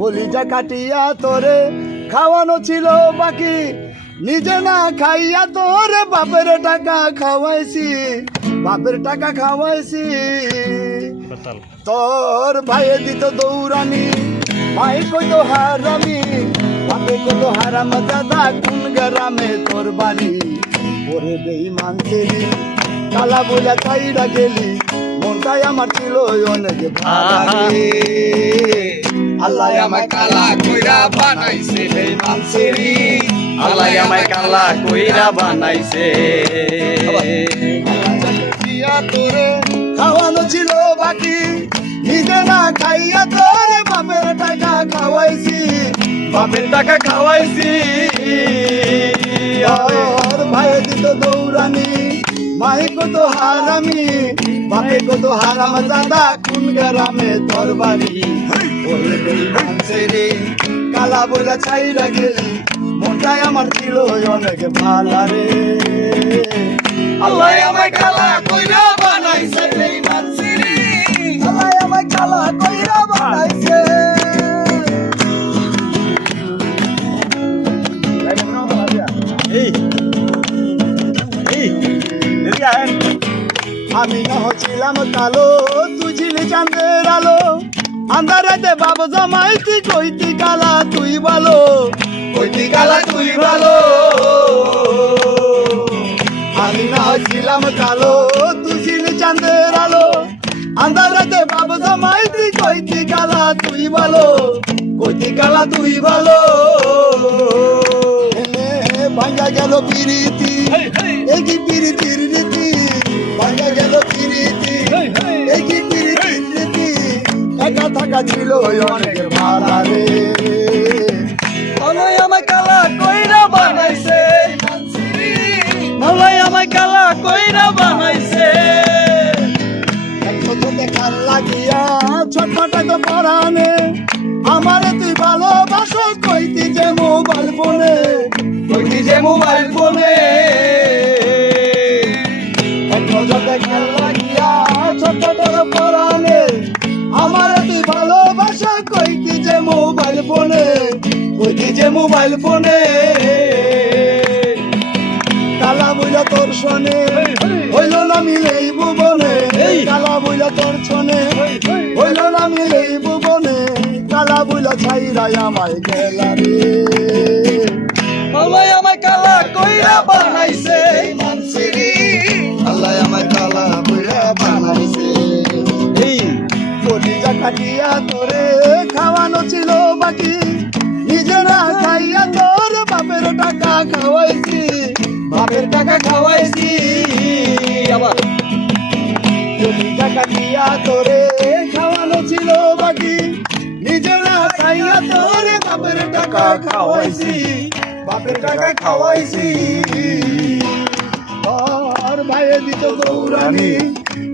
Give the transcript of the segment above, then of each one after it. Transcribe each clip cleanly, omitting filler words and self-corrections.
কলিজা কাটিয়া তোরে খাওয়ানো ছিল বাকি, নিজে না খাইয়া তোরে বাপের টাকা খাওয়াইছি, বাপের টাকা খাওয়াইছি। তোর ভাইয়ে দিত দৌড়ানি, মাই কইতো হারামি, বাপে কইতো হারাম দাদা কোন গ্রামে তোর বাড়ি। ওরে বেঈমান ছেলে কালা বইলা চাইরা গেলি, মনটাই আমার ছিল অনেক ভালো। আল্লাহ আমায় কালা কইরা বানাইছে বেঈমান ছেলে, আল্লাহ আমায় কালা কইরা বানাইছে। তোরে খাওয়ানো ছিল বাকি, নিজে না খাইয়া তোরে বাপের টাকা খাওয়াইছি, বাপের টাকা খাওয়াইছি। তোর ভাই দিত দৌড়ানি, মাই কত হারামি, বাপে কত হারাম দাদা কোন গ্রামে তোর বাড়ি। ওরে বেঈমান ছেলে কালা বইলা ছাইরা গেলি, মনটাই আমার ছিল অনেক ভালো রে। আল্লাহ আমায় কালা কইরা বানাইছে বেঈমান ছেলে, আল্লাহ আমায় কালা কইরা বানাইছে। আমি না হচ্ছিলাম কালো, তুই ছিলি চাঁদের আলো, আন্ধারাতে বাবু জামাই তুই কইতি কালা তুই ভালো, কইতি কালা তুই ভালো। আমি না হচ্ছিলাম কালো, তুই ছিলি চাঁদের আলো, আন্ধারাতে বাবু জামাই তুই কইতি কালা তুই ভালো, কইতি কালা তুই ভালো। ভাঙ্গা গেল পিরিতি, একই পিরিতির রীতি, ভাঙ্গা গেল পিরিতি, একই পিরিতির রীতি, একা থাকা ছিল অনেক ভালো রে। আল্লাহ আমায় কালা কইরা বানাইছে বেঈমান ছেলে, আল্লাহ আমায় কালা কইরা বানাইছে। একশো দেখার লাগিয়া ছটফটাই তো পরানে, আমারে তুই ভালোবাসো কইতি যে মোবাইল ফোনে, কইতি যে মোবাইল ফোনে। একশো দেখার লাগিয়া ছটফটাই তো পরানে, আমারে তুই ভালোবাসো কইতি যে মোবাইল ফোনে, কইতি যে মোবাইল ফোনে। কালা বইলা তোর শোনে হইল না মিলে এই ভুবনে, কালা বইলা তোর শোনে হইল না মিলে এই ভুবনে, কালা বইলা ছাইরাই আমায় গেলা রে। আল্লাহ আমায় কালা কইরা বানাইছে বেঈমান ছেলে, আল্লাহ আমায় কালা বইলা বানাইছে। কলিজা কাটিয়া তোরে খাওয়ানো ছিল বাকি, নিজে না খাইয়া তোর বাপের টাকা খাওয়াইছি, বাপের টাকা খাওয়াইছি। আবার কলিজা কাটিয়া তোরে খাওয়ানো ছিল বাকি, নিজে না খাইয়া তোরে বাপের টাকা খাওয়াইছি, বাপের টাকা খাওয়াইছি। তোর ভাইয়ে দিত দৌড়ানি,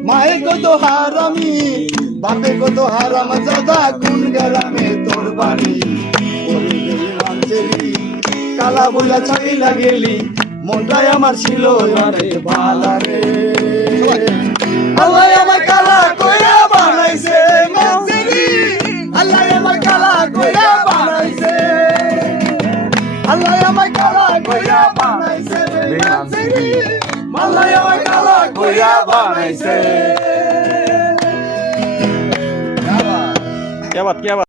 মায়ে কত হারামি, বাপে কত হারাম দাদা কোন গ্রামে তোর বাড়ি। ওরে বেঈমান ছেলে কালা বইলা চাইলা গেলি, মনটাই আমার ছিল অনেক ভালো রে। আল্লাহ আমায় কালা কইরা বানাইছে বেঈমান ছেলে, আল্লাহ আমায় কালা কইরা বানাইছে, আল্লাহ আমায় কালা কইরা বানাইছে বেঈমান ছেলে, আল্লাহ আমায় কালা কইরা বানাইছে। क्या बात